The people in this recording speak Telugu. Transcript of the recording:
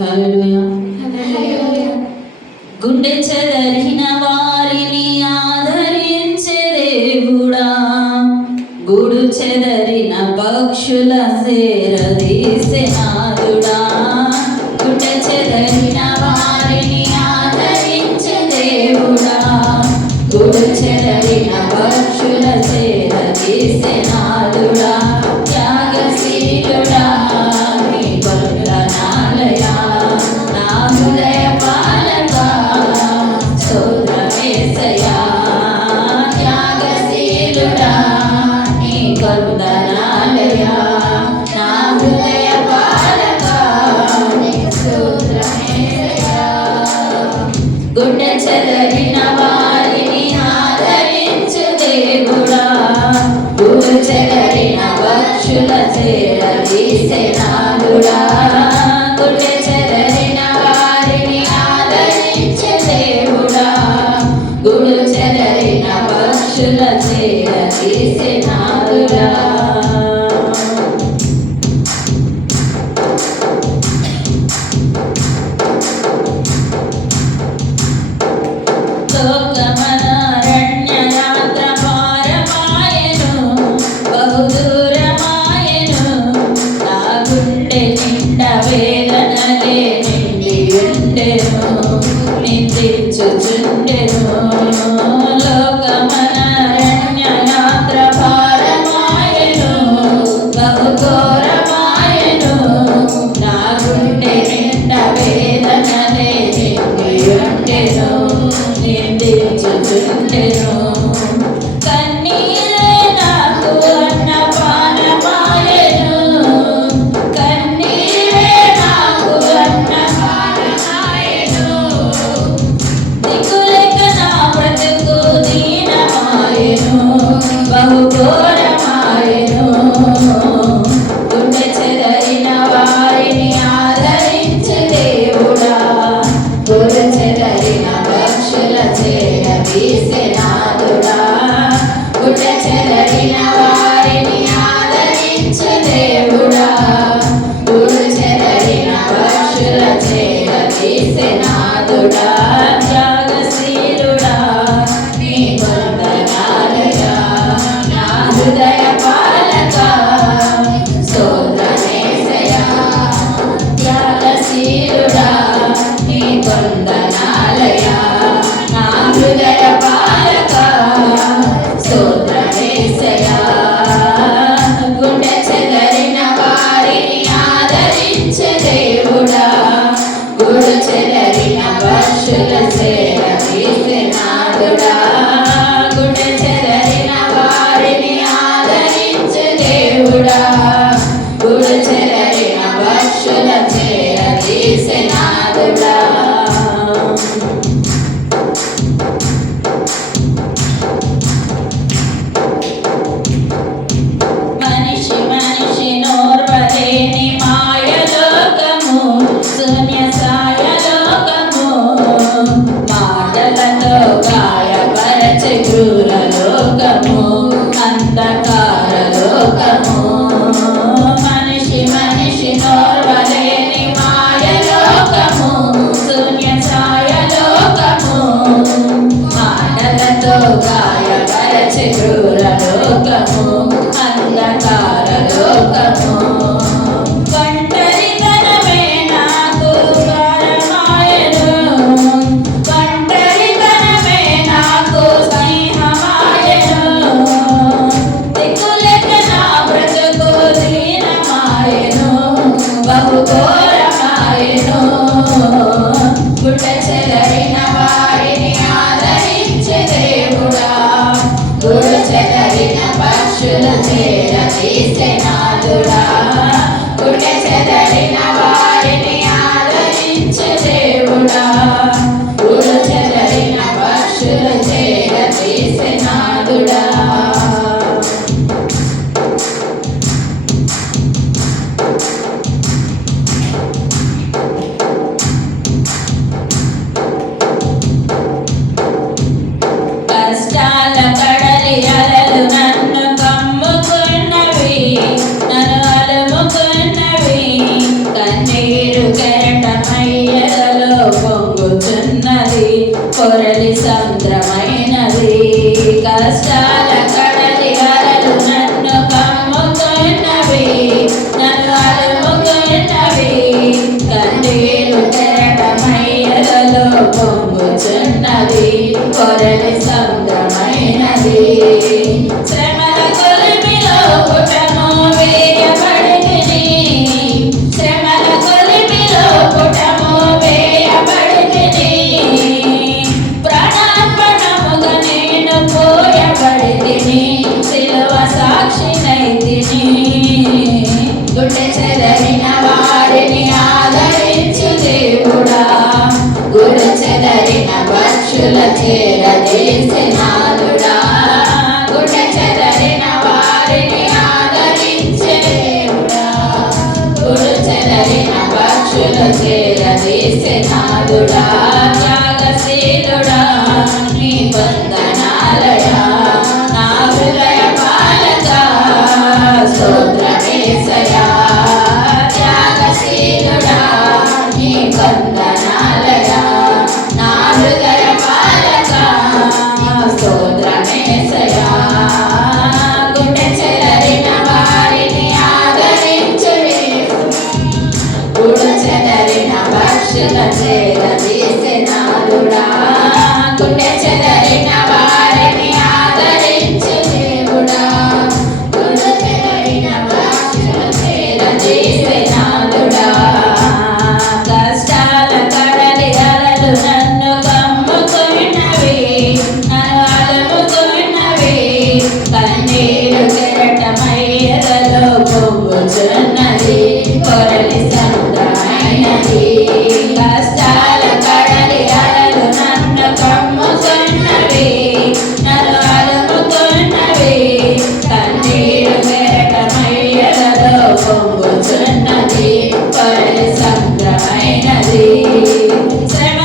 హల్లెలూయా. గుండె చెదరిన వారిని ఆదరించే దేవుడా, గూడు చెదరిన పక్షుల సేరదీసే నాదుడా. గుండె చెదరిన వారిని ఆదరించే దేవుడా, గూడు చెదరిన పక్షుల సేరదీసే నాదుడా. త్యాగశీలుడా నీ వందనాలయా, నా హృదయ పాలకా స్తోత్రమేసయ్యా. త్యాగశీలుడా నీ వందనాలయా, నా హృదయ పాలకా స్తోత్రమేసయ్యా. గుండె చెదరిన వారిని ఆదరించు దేవుడా, గూడు చెదరిన పక్షుల చేరదీసే నాదుడా. గుండె చెదరిన వారిని ఆదరించే దేవుడా, గూడు చెదరిన పక్షుల చేరదీసే నాదుడా. లోకమనారణ్యయాత్ర భారమాయెను, బహుదూరమాయెను. నా గుండె నిండా వేదనలే నిండి ఉండెను, నిందించుచుండెను. లోకమనారణ్యయాత్ర భారమాయెను, బహుఘోరమాయెను. నా గుండె నిండా వేదనలే నిండి ఉండెను, నిందించుచుండెను. కన్నీరే నాకు అన్నపానమాయెను, కన్నీరే నాకు అన్నపానమాయెను. దిక్కులేక నా బ్రతుకు దీనమాయెను, బహుఘోరమాయెను. గుండె చెదరిన వారిని ఆదరించే దేవుడా, గూడు చెదరిన పక్షుల చేరదీసే నాదుడా. గుండె చెదరిన వారిని ఆదరించే దేవుడా, గూడు చెదరిన పక్షుల చేరదీసే నాదుడా. త్యాగశీలుడా నీ వందనాలయా, నా హృదయ పాలకా స్తోత్రమేసయ్యా. త్యాగశీలుడా నీ వందనాలయా, నా హృదయ పాలకా స్తోత్రమేసయ్యా. గుండె చెదరిన వారిని ఆదరించే దేవుడా, గూడు చెదరిన పక్షుల చేరదీసే నాదుడా. గుండె చెదరిన వారిని ఆదరించే దేవుడా, గూడు చెదరిన పక్షుల చేరదీసే నాదుడా. మనిషి మనిషి నోర్వలేని మాయలోకము, శూన్యసాయలోకము. మాటలతో గాయపరచే క్రూర లోకము, అంధకార లోకము. మనిషి మనిషి నోర్వలేని మాయలోకము, శూన్యసాయలోకము. మాటలతో గాయపరచే క్రూర లోకము, అంధకార లోకము. ఒంటరితనమే నాకు పొరలి సముద్రమైనది. కష్టాల కడలి అలలు నన్ను కమ్ముకున్నవి, నన్ను అలుముకున్నవి. కన్నీరు కెరటమయ్యలలో పొంగుచున్నది, పొరలి సముద్రమైనది. శ్రమల కొలిమిలో పుటము వేయబడితిని, శ్రమల కొలిమిలో పుటము వేయబడితిని. ప్రాణార్పణముగా నేను పోయబడితిని, సిలువ సాక్షినైతిని. గుండె చెదరిన వారిని ఆదరించు దేవుడా, గుడి చెదరిన పక్షుల చేరదీసినాదుడా. గుడి చెదరిన వారిని ఆదరించే దేవుడా, గుడి చెదరిన పక్షుల చేరదీసినాదుడా. త్యాగశీలుడా నీ వందనాలయా, నా హృదయ పాలక స్తోత్రమేసయా. త్యాగశీలుడా నీ వందనాలయా, నా హృదయ పాలక స్తోత్రమేసయా. గుండె చెదరిన వారిని ఆదరించు, గుడి చెదరిన పక్షుల చేరదీసినాదుడా. గుండె చెదరిన వారిని ఆదరించు దేవుడా, గుడి చెదరిన పక్షుల చేరదీసినాదుడా. కష్టాల కడలి అలలు నన్ను కమ్ముకున్నవి, నన్ను అలుముకున్నవి. కన్నీరు కెరటమయ్యలలో పొంగుచున్నది, పొరలి సముద్రమైనది. కష్టాల కడలి అలలు నన్ను కమ్ముకున్నవి, నన్ను అలుముకున్నవి. కన్నీరు కెరటమయ్యలలో పొంగుచున్నది, పొరలి సముద్రమైనది. శ్రమ